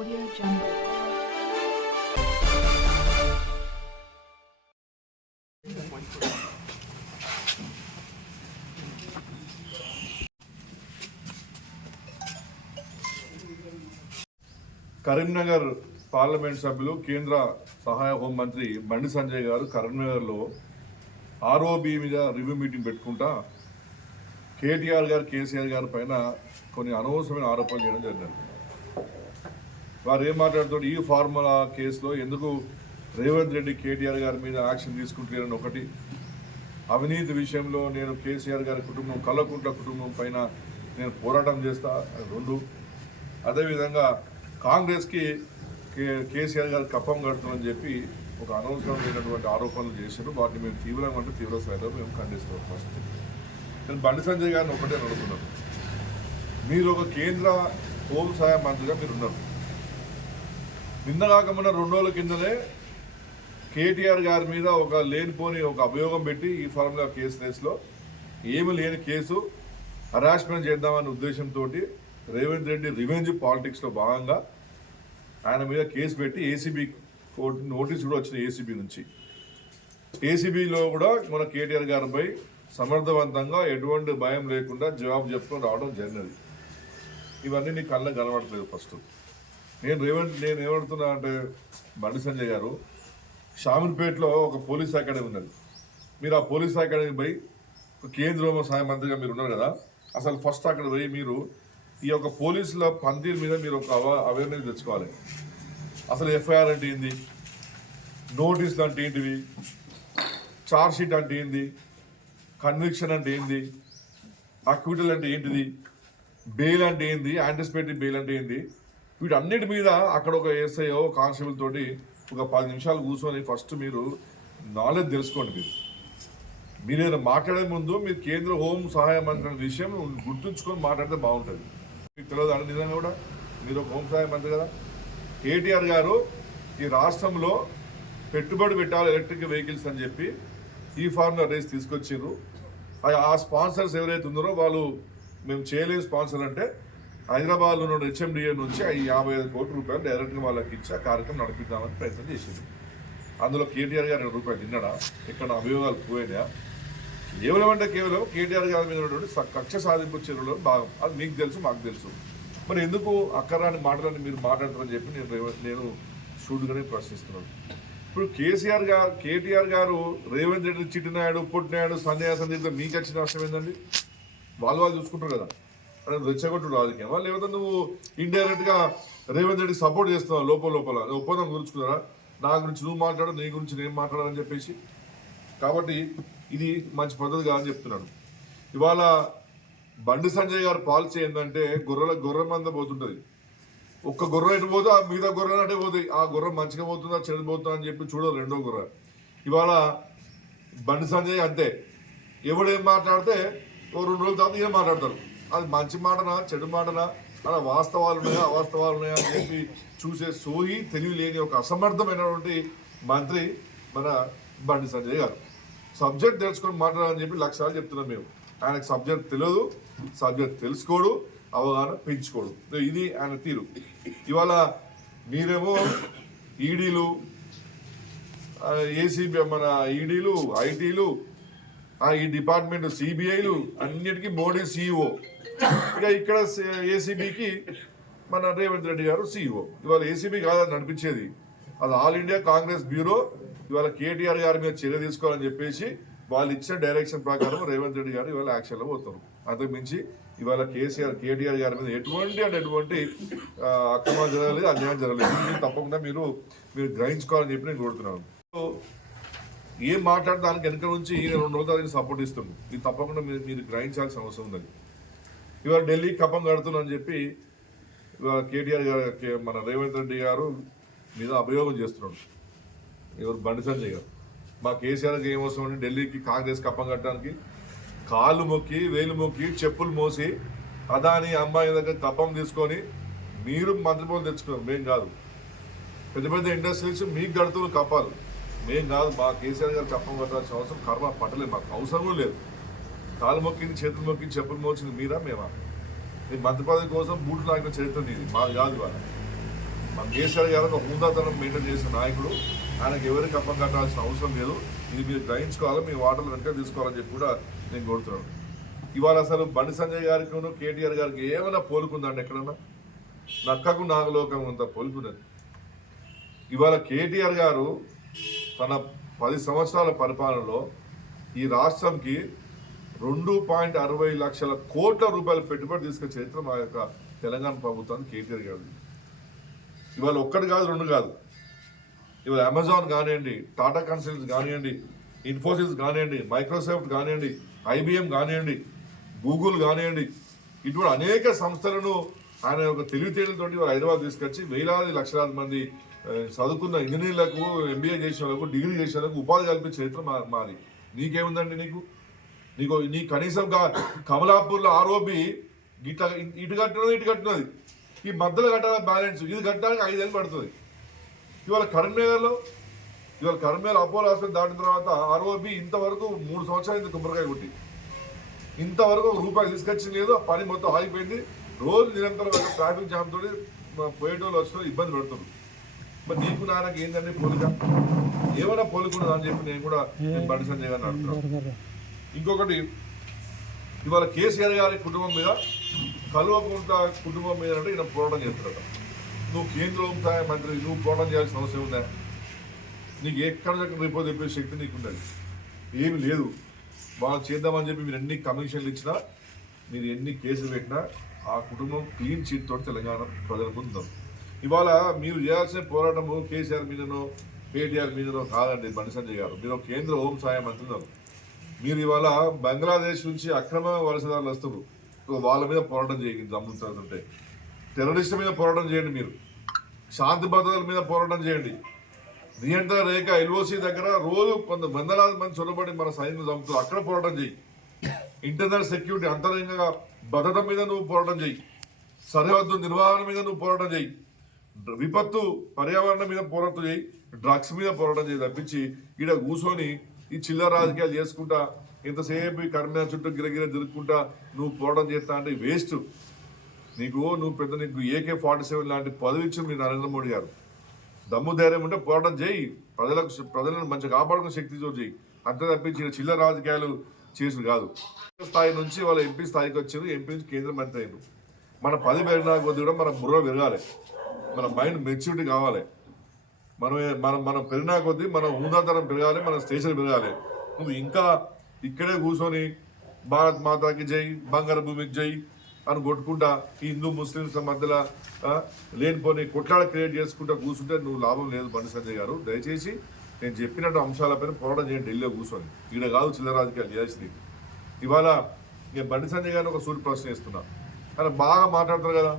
Audio Jungle. Karimnagar parliament సభ్యులు కేంద్ర సహాయ హోంమంత్రి బండి సంజయ్ గారు కరీంనగర్లో ఆర్ఓబి మీద రివ్యూ మీటింగ్ పెట్టుకుంటా కేటీఆర్ గారు కేసీఆర్ గారి పైన కొన్ని అనవసరమైన ఆరోపణలు చేయడం జరిగింది. వారు ఏం మాట్లాడుతాడు, ఈ ఫార్ములా కేసులో ఎందుకు రేవంత్ రెడ్డి కేటీఆర్ గారి మీద యాక్షన్ తీసుకుంటలేరని ఒకటి, అవినీతి విషయంలో నేను కేసీఆర్ గారి కుటుంబం కల్లకుంట్ల కుటుంబం పైన నేను పోరాటం చేస్తా రెండు, అదేవిధంగా కాంగ్రెస్కి కేసీఆర్ గారు కప్పం కడుతుందని చెప్పి ఒక అనవసరమైనటువంటి ఆరోపణలు చేశారు. వాటిని మేము తీవ్ర స్థాయిలో మేము ఖండిస్తాం. ఫస్ట్ నేను బండి సంజయ్ గారిని ఒకటే అడుగుతున్నాను, మీరు ఒక కేంద్ర హోంశాఖ మంత్రిగా మీరు ఉన్నారు. నిన్న కాకుండా 2 రోజుల కిందనే కేటీఆర్ గారి మీద ఒక లేనిపోని ఒక అభియోగం పెట్టి ఈ ఫార్ములా కేసులో ఏమి లేని కేసు హరాస్మెంట్ చేద్దామనే ఉద్దేశంతో రేవంత్ రెడ్డి రివెంజ్ పాలిటిక్స్లో భాగంగా ఆయన మీద కేసు పెట్టి ఏసీబీ కోర్టు నోటీస్ కూడా వచ్చింది. ఏసీబీ నుంచి ఏసీబీలో కూడా మన కేటీఆర్ గారిపై సమర్థవంతంగా ఎటువంటి భయం లేకుండా జవాబు చెప్పుకొని రావడం జరిగినది. ఇవన్నీ నీ కళ్ళకు కనబడట్లేదు. ఫస్ట్ నేను ఏమడుతున్నా అంటే, బండి సంజయ్ గారు, షామీర్పేటలో ఒక పోలీస్ అకాడమీ ఉన్నది. మీరు ఆ పోలీస్ అకాడమీ పోయి కేంద్ర హోం సహాయ మంత్రిగా మీరు ఉన్నారు కదా, అసలు ఫస్ట్ అక్కడ పోయి మీరు ఈ యొక్క పోలీసుల పనితీరు మీద మీరు ఒక అవేర్నెస్ తెచ్చుకోవాలి. అసలు ఎఫ్ఐఆర్ అంటే ఏంది, నోటీసులు అంటే ఏంటివి, ఛార్జ్షీట్ అంటే ఏంది, కన్విక్షన్ అంటే ఏంది, అక్విటల్ అంటే ఏంటిది, బెయిల్ అంటే ఏంది, యాంటిసిపేటరీ బెయిల్ అంటే ఏంది, వీటన్నిటి మీద అక్కడ ఒక ఎస్ఐఓ కానిస్టేబుల్ తోటి ఒక 10 నిమిషాలు కూర్చొని ఫస్ట్ మీరు నాలెడ్జ్ తెలుసుకోండి. మీరు ఏదైనా మాట్లాడే ముందు మీరు కేంద్ర హోం సహాయ మంత్రి అనే విషయం గుర్తుంచుకొని మాట్లాడితే బాగుంటుంది. మీకు తెలియదు అంటే నిజంగా కూడా మీరు ఒక హోం సహాయ మంత్రి కదా. కేటీఆర్ గారు ఈ రాష్ట్రంలో పెట్టుబడి పెట్టాలి ఎలక్ట్రిక్ వెహికల్స్ అని చెప్పి ఈ ఫార్ములా రేస్ తీసుకొచ్చారు. ఆ స్పాన్సర్స్ ఎవరైతే ఉన్నారో వాళ్ళు మేము చేయలేని స్పాన్సర్ అంటే హైదరాబాద్లో ఉన్న హెచ్ఎండిఏ నుంచి 55 కోట్ల రూపాయలు డైరెక్ట్గా వాళ్ళకి ఇచ్చి ఆ కార్యక్రమం నడిపిద్దామని ప్రయత్నం చేసింది. అందులో కేటీఆర్ గారు 2 రూపాయలు తిన్నాడా, ఎక్కడ అభియోగాలు పోయినా, కేవలం అంటే కేవలం కేటీఆర్ గారి మీద ఉన్నటువంటి కక్ష సాధింపు చర్యలో భాగం. అది మీకు తెలుసు, మాకు తెలుసు. మరి ఎందుకు అక్కరాని మాటలని మీరు మాట్లాడతారని చెప్పి నేను షూట్గానే ప్రశ్నిస్తున్నాను. ఇప్పుడు కేటీఆర్ గారు రేవంత్ రెడ్డి చిట్టినాయుడు పుట్టినాయుడు సన్యాసం తీర్థం మీకు వచ్చిన నష్టం ఏంటండి? వాళ్ళు చూసుకుంటారు కదా. రెచ్చగొట్టు రాజకీయమా, లేకపోతే నువ్వు ఇండైరెక్ట్గా రేవంత్ రెడ్డి సపోర్ట్ చేస్తున్నావు లోపల ఒప్పందం గురించుకున్నారా, నా గురించి నువ్వు మాట్లాడు, నీ గురించి నేను మాట్లాడాలని చెప్పేసి. కాబట్టి ఇది మంచి పద్ధతి కాదని చెప్తున్నాను. ఇవాళ బండి సంజయ్ గారి పాలసీ ఏంటంటే, గొర్రె మంద పోతుంటుంది. ఒక్క గొర్రె ఎటు పోతే ఆ మిగతా గొర్రె అంటే పోతాయి. ఆ గొర్రె మంచిగా పోతుందా చెడు పోతుందా అని చెప్పి చూడదు రెండో గొర్రె. ఇవాళ బండి సంజయ్ అంతే, ఎవడేం మాట్లాడితే ఓ 2 రోజుల తర్వాత ఏం మాట్లాడతారు. అది మంచి మాటనా చెడు మాటనా, అలా వాస్తవాలు ఉన్నాయా అవాస్తవాలు ఉన్నాయా అని చెప్పి చూసే సోయి తెలివి లేని ఒక అసమర్థమైనటువంటి మంత్రి మన బండి సంజయ్ గారు. సబ్జెక్ట్ తెలుసుకొని మాట్లాడాలని చెప్పి 1,00,000 సార్లు చెప్తున్నాం మేము. ఆయనకు సబ్జెక్ట్ తెలియదు, సబ్జెక్ట్ తెలుసుకోడు, అవగాహన పెంచుకోడు. ఇది ఆయన తీరు. ఇవాళ మీరేమో ఈడీలు, ఏసీబీ, మన ఈడీలు, ఐటీలు, ఈ డిపార్ట్మెంట్ సిబిఐలు అన్నిటికీ మోడీ సీఈఓ. ఇక ఇక్కడ ఏసీబీకి మన రేవంత్ రెడ్డి గారు సీఈఓ. ఇవాళ ఏసీబీ కాదని నడిపించేది, అది ఆల్ ఇండియా కాంగ్రెస్ బ్యూరో. ఇవాళ కేటీఆర్ గారి మీద చర్య తీసుకోవాలని చెప్పేసి వాళ్ళు ఇచ్చిన డైరెక్షన్ ప్రకారం రేవంత్ రెడ్డి గారు ఇవాళ యాక్షన్లో పోతారు. అంతకు మించి ఇవాళ కేటీఆర్ గారి మీద ఎటువంటి అక్రమాలు జరగలేదు, అన్యాయం జరగలేదు. ఇది తప్పకుండా మీరు గ్రహించుకోవాలని చెప్పి నేను కోరుతున్నాను. ఏం మాట్లాడడానికి వెనక నుంచి 2 రోజుల దానికి సపోర్ట్ ఇస్తుంది. ఇది తప్పకుండా మీరు గ్రహించాల్సిన అవసరం ఉందండి. ఇవాళ ఢిల్లీ కప్పం కడుతున్నా అని చెప్పి ఇవాళ కేటీఆర్ గారు మన రేవంత్ రెడ్డి గారు మీద అభియోగం చేస్తున్నాడు. ఎవరు, బండి సంజయ్ గారు. మా కేసీఆర్కి ఏమవసరం అండి ఢిల్లీకి కాంగ్రెస్ కప్పం కట్టడానికి? కాళ్ళు మొక్కి వేలు మొక్కి చెప్పులు మోసి అదాని అంబానీ దగ్గర కప్పం తీసుకొని మీరు మంత్రి పదవులు తెచ్చుకున్నారు, మేం కాదు. పెద్ద పెద్ద ఇండస్ట్రీస్ మీకు కడుతున్న కప్పాలు, మేం కాదు. మా కేసీఆర్ గారు కప్పం కట్టాల్సిన అవసరం కర్మ పట్టలేదు, మాకు అవసరం లేదు. కాలు మొక్కింది, చేతులు మొక్కింది, చెప్పులు మోచింది మీరా మేమా? నీ మంత్రి పదవి కోసం బూట్లు లాగిన చరిత్ర నీది, మాది కాదు. ఇవాళ మన కేసీఆర్ గారు ఒక హోందాతనం మెయింటైన్ చేసే నాయకుడు. ఆయనకు ఎవరికి అప్పం కట్టాల్సిన అవసరం లేదు. ఇది మీరు గ్రహించుకోవాలి, మీ వాటర్లు వెనక తీసుకోవాలని చెప్పి కూడా నేను కోరుతున్నాను. ఇవాళ అసలు బండి సంజయ్ గారికి కేటీఆర్ గారికి ఏమైనా పోలుకుందండి? ఎక్కడన్నా నక్కకు నాగలోకం అంత పోలుకున్నది. ఇవాళ కేటీఆర్ గారు తన 10 సంవత్సరాల పరిపాలనలో ఈ రాష్ట్రంకి 2.60 లక్షల కోట్ల రూపాయల పెట్టుబడి తీసుకునే చరిత్ర మా యొక్క తెలంగాణ ప్రభుత్వానికి కేటీఆర్ గారు. ఇవాళ ఒక్కటి కాదు, 2 కాదు. ఇవాళ అమెజాన్ కానివ్వండి, టాటా కన్సల్టెన్సీ కానివ్వండి, ఇన్ఫోసిస్ కానివ్వండి, మైక్రోసాఫ్ట్ కానివ్వండి, IBM కానివ్వండి, గూగుల్ కానివ్వండి, ఇటువంటి అనేక సంస్థలను ఆయన ఒక తెలివితేటలతోటి హైదరాబాద్ తీసుకొచ్చి వేలాది లక్షలాది మంది చదువుకున్న ఇంజనీర్లకు, MBA చేసిన వాళ్ళకు, డిగ్రీ చేసిన వాళ్ళకు ఉపాధి కల్పించే చరిత్ర మాది. నీకేముందండి? నీ కనీసం కమలాపూర్లో ROB ఇటు కట్టినది, ఈ మధ్యలో కట్టాల బ్యాలెన్స్, ఇది కట్టడానికి 5 ఏళ్ళు పడుతుంది. ఇవాళ కరీంనగర్ అపోలో హాస్పిటల్ దాటిన తర్వాత ROB ఇంతవరకు 3 సంవత్సరాలు కొబ్బరికాయ కొట్టి ఇంతవరకు రూపాయలు తీసుకొచ్చి లేదు. ఆ పని మొత్తం ఆగిపోయింది. రోజు నిరంతరం ట్రాఫిక్ జామ్ తోటి పోయేటోళ్ళు వచ్చిన ఇబ్బంది పెడుతుంది. మరి నీకు నాన్నకి ఏంటంటే పోలిక? ఏమైనా పోలికున్నదా అని చెప్పి నేను కూడా బండి సంజయ్ గారిని అడుగుతున్నాను. ఇంకొకటి, ఇవాళ కేసీఆర్ గారి కుటుంబం మీద, కల్వకుంట్ల కుటుంబం మీద అంటే ఈయన పోరాటం చేస్తున్నాడు. నువ్వు కేంద్ర హోంశాఖ మంత్రి, నువ్వు పోరాటం చేయాల్సిన అవసరం ఉందా? నీకు ఎక్కడ రిపోర్ట్ తెప్పే శక్తి నీకుండదు, ఏమి లేదు. వాళ్ళు చేద్దామని చెప్పి మీరు ఎన్ని కమిషన్లు ఇచ్చినా, మీరు ఎన్ని కేసులు పెట్టినా ఆ కుటుంబం క్లీన్ చీట్ తోటి తెలంగాణ ప్రజల ముందు. ఇవాళ మీరు చేయాల్సిన పోరాటము కేసీఆర్ మీదనో కేటీఆర్ మీదనో కాదండి బండి సంజయ్ గారు. మీరు కేంద్ర హోంశాఖ మంత్రి. మీరు ఇవాళ బంగ్లాదేశ్ నుంచి అక్రమ వలసదారులు వస్తున్నారు, వాళ్ళ మీద పోరాటం చేయండి. దమ్ముతుంటే టెర్రరిస్టుల మీద పోరాటం చేయండి. మీరు శాంతి భద్రతల మీద పోరాటం చేయండి. నియంత్రణ రేఖ LOC దగ్గర రోజు వందలాది మంది చొరబడి మన సైన్యం చంపుతారు, అక్కడ పోరాటం చేయి. ఇంటర్నల్ సెక్యూరిటీ, అంతరంగ భద్రత మీద నువ్వు పోరాటం చేయి. సరిహద్దు నిర్వహణ మీద నువ్వు పోరాటం చేయి. విపత్తు పర్యావరణం మీద పోరాటం చేయి. డ్రగ్స్ మీద పోరాటం చేయి తప్పించి ఈడ కూర్చొని ఈ చిల్లర రాజకీయాలు చేసుకుంటా ఇంతసేపు ఈ కరీంనగర్ చుట్టూ గిరగిర తిరుగుకుంటా నువ్వు పోరాటం చేస్తా అంటే వేస్ట్. నీకు AK-47 లాంటి పదవి ఇచ్చింది మీ నరేంద్ర మోడీ గారు. దమ్ము ధైర్యం ఉంటే పోరాటం చేయి. ప్రజలను మంచిగా కాపాడుకునే శక్తితో చేయి. అంతే తప్పించి చిల్లర రాజకీయాలు చేసి కాదు. స్థాయి నుంచి వాళ్ళ MP స్థాయికి వచ్చారు, MP నుంచి కేంద్ర మంత్రి అయ్యారు. మన 10 పెరిగినా కొద్ది కూడా మన బుర్ర పెరగాలి, మన మైండ్ మెచ్యూరిటీ కావాలి. మనం పెరిగినా కొద్దీ మన హోందాతనం పెరగాలి, మన స్టేషన్ పెరగాలి. నువ్వు ఇంకా ఇక్కడే కూర్చొని భారత్ మాతాకి జై, బంగారు భూమికి జై అని కొట్టుకుంటా ఈ హిందూ ముస్లింస్ల మధ్యలో లేనిపోని కొట్లాడ క్రియేట్ చేసుకుంటా కూర్చుంటే నువ్వు లాభం లేదు బండి సంజయ్ గారు. దయచేసి నేను చెప్పినట్టు అంశాలపైన పోరాటం చేయండి. ఢిల్లీలో కూర్చొని ఈడ కాదు చిల్లర రాజకీయాలు చేయాల్సింది. ఇవాళ నేను బండి సంజయ్ గారిని ఒక సూటి ప్రశ్న ఇస్తున్నా. కానీ బాగా మాట్లాడతారు కదా,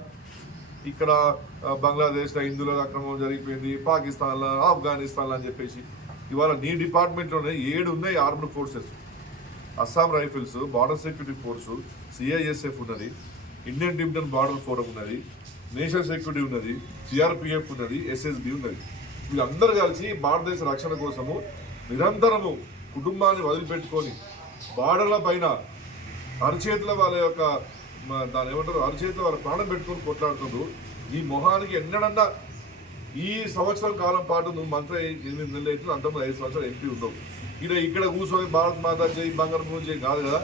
ఇక్కడ బంగ్లాదేశ్లో హిందువులకు అక్రమం జరిగిపోయింది, పాకిస్తాన్లో, ఆఫ్ఘనిస్తాన్లో అని చెప్పేసి. ఇవాళ నీ డిపార్ట్మెంట్లోనే 7 ఉన్నాయి armed forces. Assam rifles, border security force, CISF ఉన్నది, ఇండియన్ టిబెటన్ బార్డర్ ఫోరం ఉన్నది, నేషనల్ సెక్యూరిటీ ఉన్నది, CRPF ఉన్నది, SSB ఉన్నది. వీళ్ళందరూ కలిసి భారతదేశ రక్షణ కోసము నిరంతరము కుటుంబాన్ని వదిలిపెట్టుకొని బార్డర్ల పైన అరచేతుల వాళ్ళ యొక్క దాని ఏమంటారు అరచేతుల వాళ్ళ ప్రాణం పెట్టుకొని కొట్లాడుతుండ్రు. ఈ మొహానికి ఎన్నడన్నా ఈ సంవత్సరం కాలం పాటు నువ్వు మంత్రి 8 నెలలు అయితే అంతమంది 5 సంవత్సరాలు MP ఉన్నావు. ఇక్కడ కూర్చొని భారత్ మాతా చేయి, బంగారం భూమి చేయి కాదు కదా.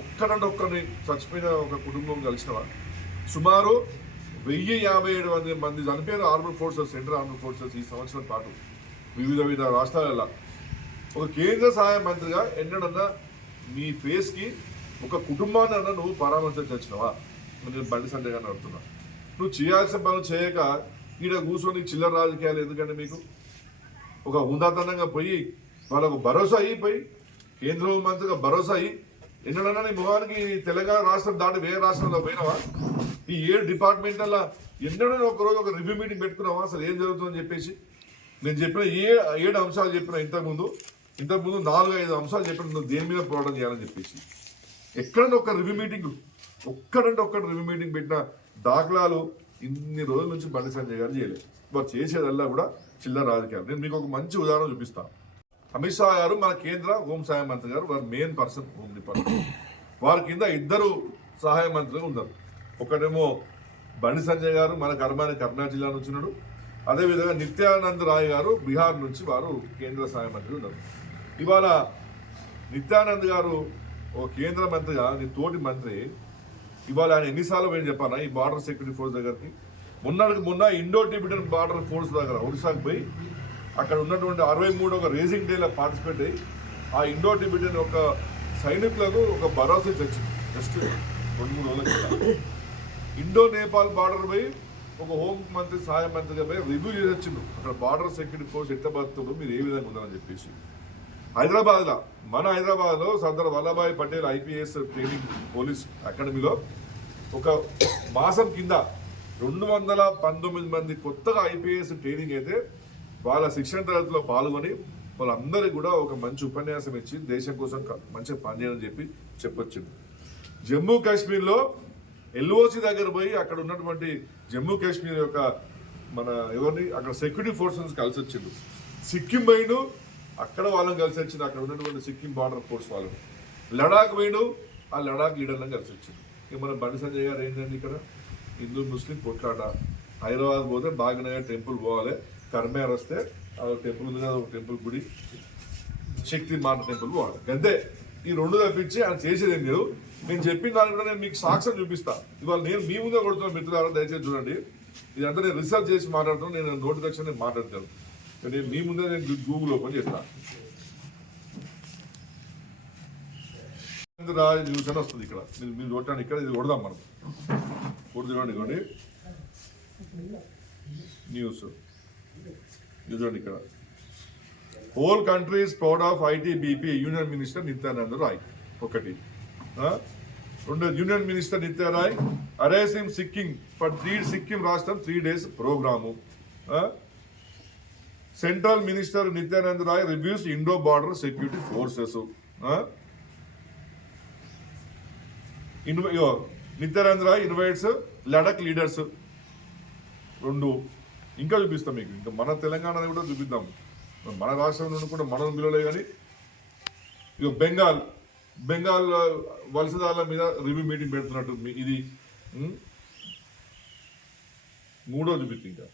ఒక్కరిని చచ్చిపోయిన ఒక కుటుంబం కలిసినవా? సుమారు 1057 మంది చనిపోయిన armed forces, central armed forces ఈ సంవత్సరం పాటు వివిధ రాష్ట్రాలలో. ఒక కేంద్ర సహాయ మంత్రిగా ఎన్నడన్నా నీ ఫేస్కి ఒక కుటుంబాన్ని అన్నా నువ్వు పరామర్శించినవా? నేను బండి సంజయ్ గారిని అడుగుతున్నా. నువ్వు చేయాల్సిన పనులు చేయక ఈడ కూర్చొని చిల్లర రాజకీయాలు ఎందుకంటే మీకు ఒక హుందాతనంగా పోయి వాళ్ళకు భరోసా అయిపోయి కేంద్ర మంత్రిగా భరోసా అయ్యి ఎన్నడన్నా నీ మొహానికి తెలంగాణ రాష్ట్రం దాటి వేరే రాష్ట్రంలో పోయినావా? ఈ 7 డిపార్ట్మెంట్ల ఎన్నడన్నా ఒకరోజు ఒక రివ్యూ మీటింగ్ పెట్టుకున్నావా అసలు ఏం జరుగుతుందని చెప్పేసి? నేను చెప్పిన 7 అంశాలు చెప్పిన ఇంతకుముందు 4-5 అంశాలు చెప్పిన నువ్వు దేని మీద పోరాటం చేయాలని చెప్పేసి. ఎక్కడంటే ఒక్క రివ్యూ మీటింగ్ రివ్యూ మీటింగ్ పెట్టిన దాఖలాలు ఇన్ని రోజుల నుంచి బండి సంజయ్ గారు చేయలేదు. వారు చేసేదల్లా కూడా చిల్లర రాజకీయాలు. నేను మీకు ఒక మంచి ఉదాహరణ చూపిస్తాను. అమిత్ షా గారు మన కేంద్ర హోంశాఖ మంత్రి గారు, వారు మెయిన్ పర్సన్ హోమ్ డిపార్ట్మెంట్. వారి కింద 2 సహాయ మంత్రులు ఉన్నారు. ఒకటేమో బండి సంజయ్ గారు మన కర్ణాటక జిల్లా నుంచి ఉన్నాడు, అదేవిధంగా నిత్యానంద్ రాయ్ గారు బీహార్ నుంచి వారు కేంద్ర సహాయ మంత్రి ఉన్నారు. ఇవాళ నిత్యానంద్ గారు ఓ కేంద్ర మంత్రిగా నీ తోటి మంత్రి ఇవాళ ఆయన ఎన్నిసార్లు పోయి చెప్పానా ఈ బార్డర్ సెక్యూరిటీ ఫోర్స్ దగ్గరికి. మొన్న ఇండో టిబెటన్ బార్డర్ ఫోర్స్ దగ్గర ఒడిశాకు పోయి అక్కడ ఉన్నటువంటి 63వ రేసింగ్ డేలో పార్టిసిపేట్ అయ్యి ఆ ఇండో టిబెటన్ ఒక సైనికులకు ఒక భరోసా తెచ్చింది. జస్ట్ 2-3 రోజులకి ఇండో నేపాల్ బార్డర్ పోయి ఒక హోం మంత్రి సహాయ మంత్రిగా పోయి రివ్యూ చేసి వచ్చిండు. అక్కడ బార్డర్ సెక్యూరిటీ ఫోర్స్ ఎట్లా బతుకుతుందో మీరు ఏ విధంగా ఉందని చెప్పేసి. మన హైదరాబాద్లో Sardar Vallabhbhai Patel IPS training police అకాడమీలో ఒక మాసం కింద 219 మంది కొత్తగా ఐపీఎస్ ట్రైనింగ్ అయితే వాళ్ళ శిక్షణ తరగతిలో పాల్గొని వాళ్ళందరికీ కూడా ఒక మంచి ఉపన్యాసం ఇచ్చి దేశం కోసం మంచిగా పనిచేయాలని చెప్పొచ్చింది. జమ్మూ కాశ్మీర్లో ఎల్ఓసి దగ్గర పోయి అక్కడ ఉన్నటువంటి జమ్మూ కాశ్మీర్ యొక్క మన ఎవరిని అక్కడ సెక్యూరిటీ ఫోర్సెస్ కలిసి వచ్చిండు. సిక్కిం పోయిండు, అక్కడ వాళ్ళని కలిసి వచ్చింది. అక్కడ ఉన్నటువంటి సిక్కిం బార్డర్ ఫోర్స్ వాళ్ళు. లడాక్ పోయిండు, ఆ లడాక్ లీడర్లను కలిసి వచ్చింది. ఇక మన బండి సంజయ్ గారు ఏంటండి ఇక్కడ హిందూ ముస్లిం కొట్లాట. హైదరాబాద్ పోతే బాగ్నగర్ టెంపుల్ పోవాలి, కర్మేర్ వస్తే టెంపుల్ ఉంది కదా, ఒక టెంపుల్ గుడి శక్తి మాత టెంపుల్ పోవాలి. గంతే. ఈ రెండు తప్పించి ఆయన చేసేది ఏం లేదు. నేను చెప్పిన దాన్ని కూడా నేను మీకు సాక్ష్యం చూపిస్తా. ఇవాళ నేను మీ ముందే కొడుతున్నాను మిత్రులారా, దయచేసి చూడండి. ఇదంతా నేను రీసెర్చ్ చేసి మాట్లాడుతున్నాను, నేను నోటిఫికేషన్ నేను మాట్లాడతాను. నేను మీ ముందే నేను గూగుల్ ఓపెన్ చేస్తాను. రాజ్ న్యూస్ అని వస్తుంది ఇక్కడ, మీరు చూడండి. ఇక్కడ ఇది కొడదాం మనం, చూడండి ఇవ్వండి న్యూస్. ఇది చూడండి ఇక్కడ, whole country is proud of ITBP union minister Nityanand Rai. ఒకటి. రెండు, union minister Nitya Rai arrives in Sikkim రాష్ట్రం 3 days programme. Central minister Nityanand Rai reviews Indo border security forces. Nityanand Rai invites Ladakh leaders. 2 ఇంకా చూపిస్తాం మీకు. ఇంకా మన తెలంగాణ కూడా చూపిద్దాం. మన రాష్ట్రం నుండి కూడా మనం పిలవలే కానీ బెంగాల్ వలసదారుల మీద రివ్యూ మీటింగ్ పెడుతున్నట్టు ఇది 3వ చూపిస్తుంది. ఇంకా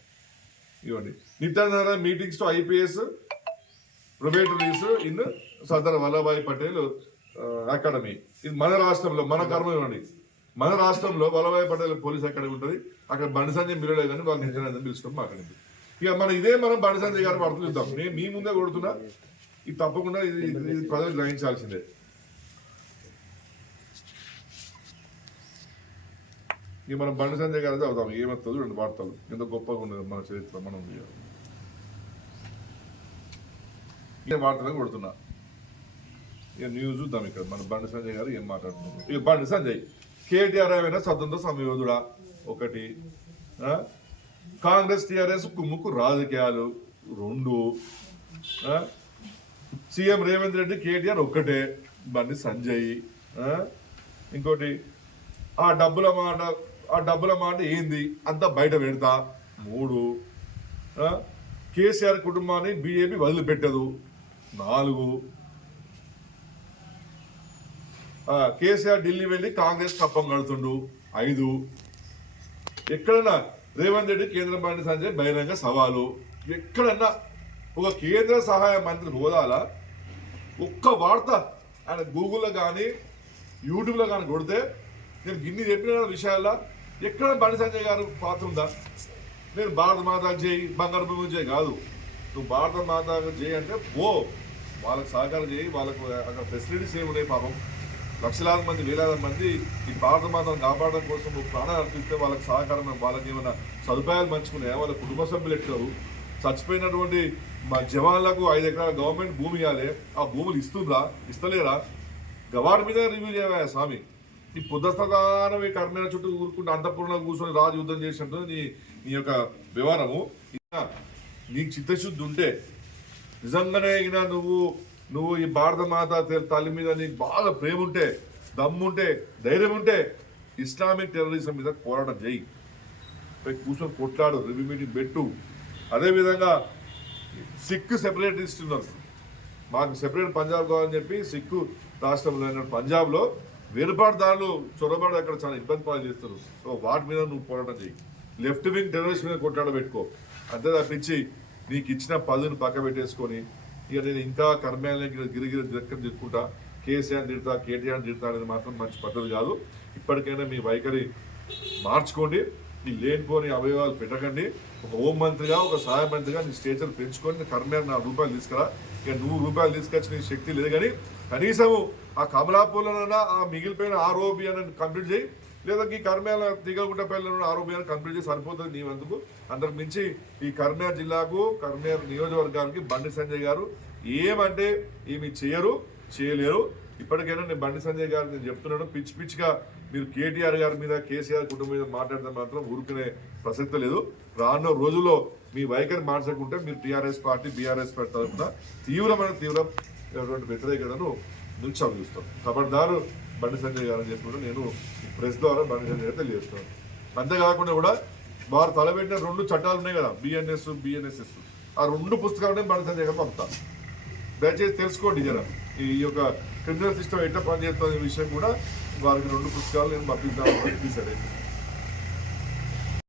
ఇవ్వండి, Nityananda meetings to IPS probationaries in Sardar Vallabhbhai Patel academy. ఇది మన రాష్ట్రంలో, మన కర్మ ఇవ్వండి. మన రాష్ట్రంలో వల్లభాయ్ పటేల్ పోలీస్ అకాడమీ ఉంటుంది. అక్కడ బండి సంజయ్ మిరలే కానీ వాళ్ళు నిత్యానందం పిలుచుకొని మాట్లాడింది. ఇక మనం బండి సంజయ్ గారు వాడుతూ చూద్దాం. నేను మీ ముందే కొడుతున్నా, ఇది తప్పకుండా ఇది ప్రజలు గ్రహించాల్సిందే. ఇక మనం బండి సంజయ్ గారు చదువుతాం, ఏమవుతుంది చూడండి వార్తలు ఎంత గొప్పగా ఉండదు మన చరిత్ర. మనం వార్తలకు కొడుతున్నా. ఇక న్యూస్ చూద్దాం. ఇక్కడ మన బండి సంజయ్ గారు ఏం మాట్లాడుతున్నారు. ఇక బండి సంజయ్ కేటీఆర్ అయినా స్వతంత్ర సంయోధుడా. 1. కాంగ్రెస్ టీఆర్ఎస్ కుమ్ముకు రాజకీయాలు. 2. సీఎం రేవంత్ రెడ్డి కేటీఆర్ ఒక్కటే బండి సంజయ్. ఇంకోటి, ఆ డబ్బుల మాట ఏంది అంతా బయట పెడతా. 3. కేసీఆర్ కుటుంబాన్ని బీజేపీ వదిలిపెట్టదు. 4. కేసీఆర్ ఢిల్లీ వెళ్ళి కాంగ్రెస్ కప్పం కడుతుండు. 5. ఎక్కడన్నా రేవంత్ రెడ్డి కేంద్ర బండి సంజయ్ బహిరంగ సవాలు. ఎక్కడన్నా ఒక కేంద్ర సహాయ మంత్రి హోదాలా ఒక్క వార్త ఆయన గూగుల్లో కానీ యూట్యూబ్లో కానీ కొడితే నేను గిన్ని చెప్పిన విషయాల్లో ఎక్కడ బండి సంజయ్ గారు పాత్ర ఉందా? నేను భారత మాతాకు చేయి, బంగారు భూమి చేయి కాదు. నువ్వు భారత మాతాకు చేయి అంటే వాళ్ళకి సహకారం చేయి. వాళ్ళకు అక్కడ ఫెసిలిటీస్ ఏమి ఉన్నాయి పాపం. లక్షలాది మంది, వేలాది మంది ఈ భారత మాతను కాపాడడం కోసం ప్రాణాలు అర్పిస్తే వాళ్ళకి సహకారం, వాళ్ళకి ఏమైనా సదుపాయాలు పంచుకునే వాళ్ళ కుటుంబ సభ్యులు ఎట్టారు. చచ్చిపోయినటువంటి మా జవాన్లకు 5 ఎకరాల గవర్నమెంట్ భూమి ఇవ్వాలి. ఆ భూములు ఇస్తుందా, ఇస్తలేరా? గవాడి మీద రివ్యూ చేయవా స్వామి. ఈ పొద్దుస్థానం ఈ కర్మేర చుట్టూ ఊరుకుంటే అంతఃపురంలో కూర్చొని రాజు యుద్ధం చేసినట్టు నీ యొక్క వ్యవహారము. నీకు చిత్తశుద్ధి ఉంటే నిజంగానే అయినా నువ్వు ఈ భారత మాత తల్లి మీద నీకు బాగా ప్రేమ ఉంటే, దమ్ముంటే, ధైర్యం ఉంటే ఇస్లామిక్ టెర్రరిజం మీద పోరాటం చేయి. కూర్చొని కొట్లాడు, రివ్యూ మీటింగ్ పెట్టు. అదేవిధంగా సిక్ సెపరేటిస్ట్ ఉన్నారు. మాకు సెపరేట్ పంజాబ్ కావాలని చెప్పి సిక్కు రాష్ట్రంలో పంజాబ్లో వేరుపాటుదారులు చొరబాటు అక్కడ చాలా ఇబ్బంది పాలు చేస్తారు. సో వాటి మీద నువ్వు పోరాటం చేయి. లెఫ్ట్ వింగ్ టెర్రరిస్ట్ మీద కొట్లాడబెట్టుకో. అంతే తప్పించి నీకు ఇచ్చిన పదును పక్క పెట్టేసుకొని ఇక నేను ఇంకా కర్మాలయం గిరిగిరి దిక్కని తిట్టుకుంటా, కేసీఆర్ తిడతా, కేటీఆర్ తిడతా అనేది మాత్రం మంచి పద్ధతి కాదు. ఇప్పటికైనా మీ వైఖరి మార్చుకోండి. నీ లేనిపోని అవయవాలు పెట్టకండి. ఒక హోం మంత్రిగా, ఒక సహాయ మంత్రిగా నీ స్టేచర్ పెంచుకొని కర్మేర ₹4 తీసుకురా. ఇక ₹100 తీసుకొచ్చి నీ శక్తి లేదు, కానీ కనీసం ఆ కమలాపూర్లోనైనా ఆ మిగిలిపోయిన ROB అని కంప్లీట్ చేయి, లేదా ఈ కర్మేల దిగగుంటపల్లిలో ROB అని కంప్లీట్ చేసి సరిపోతుంది నీ వంతుకు. అంతకు మించి ఈ కర్మేర జిల్లాకు, కర్మేర నియోజకవర్గానికి బండి సంజయ్ గారు ఏమంటే ఏమి చేయలేరు. ఇప్పటికైనా నేను బండి సంజయ్ గారు నేను చెప్తున్నాను, పిచ్చి పిచ్చిగా మీరు కేటీఆర్ గారి మీద, కేసీఆర్ కుటుంబం మీద మాట్లాడితే మాత్రం ఊరుకునే ప్రసక్తి లేదు. రానున్న రోజుల్లో మీ వైఖరి మార్చకుంటే మీరు టీఆర్ఎస్ పార్టీ, బీఆర్ఎస్ పార్టీ తరఫున తీవ్రమైనటువంటి వ్యతిరేకతను నిలిచాము చూస్తాం. ఖబర్దారు బండి సంజయ్ గారు అని చెప్పి కూడా నేను ప్రెస్ ద్వారా బండి సంజయ్ గారు తెలియజేస్తున్నాను. అంతేకాకుండా కూడా వారు తలబెట్టిన 2 చట్టాలు ఉన్నాయి కదా, BNSS, ఆ 2 పుస్తకాలనే బండి సంజయ్ గారు పంపుతాను. దయచేసి తెలుసుకోండి జర ఈ యొక్క క్రిమినల్ సిస్టమ్ ఎట్లా పనిచేస్తుంది విషయం కూడా వారికి 2 పుస్తకాలు నేను పంపిద్దామని డిసైడ్ అయింది.